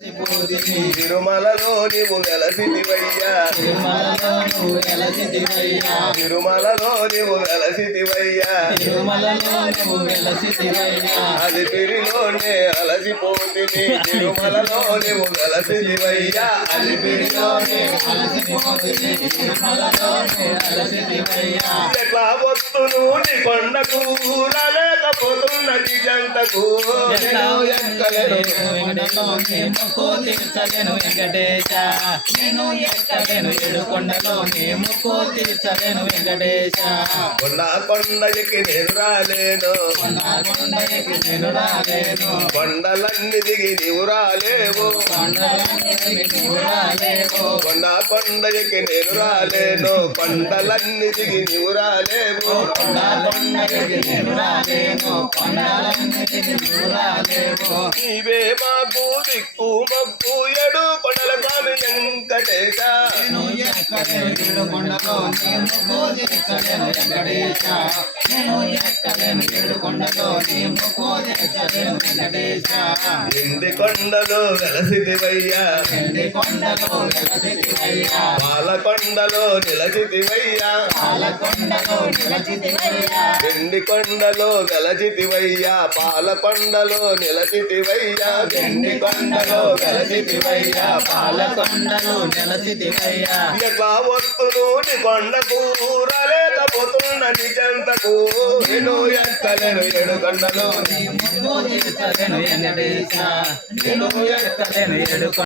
తిరుమలలో నీవు వెలసితివయ్యా, తిరుమలలో నీవు వెలసితివయ్యా, అది పిరిలోనే అలసిపోతిని. తిరుమలలో నీవు వెలసితివయ్యా, అది పిరిలోనే ఎట్లా వస్తును నీ కొండకు రాలేకపోతున్నది జంతకు. తీర్చలేను వెంకటేశ, నేను ఎక్కలేను ఏడుకొండలో ముక్కు తీర్చలేను వెంకటేశ. కొండ ఎక్కి నేను రాలేను, కొండలన్నీ దిగి నీవు రాలేవు. కొండ ఎక్కి నేను రాలేను, కొండలన్నీ దిగి నీవు రాలేవు. నీవే మాకు దిక్కు మక్కు ఎడు కొండల స్వామి వెంకటేశ. ఎండి కొండలో వెలసితివయ్యా, పాలకొండలో నిలచితివయ్యా, ఎండి కొండలో వెలచితివయ్యా, పాలకొండలో నిలచితివయ్యా, ఎండి కొండలో వెలచితివయ్యా, పాలకొండలో నిలచితివయ్యా. ఎట్లా వస్తును నీ కొండకు రాలేకపోతున్న నీ చెంతకు. నేను ఎక్కలేను ఏడుకొండలో వెంకటేశ, నేను ఎక్కలేను ఏడు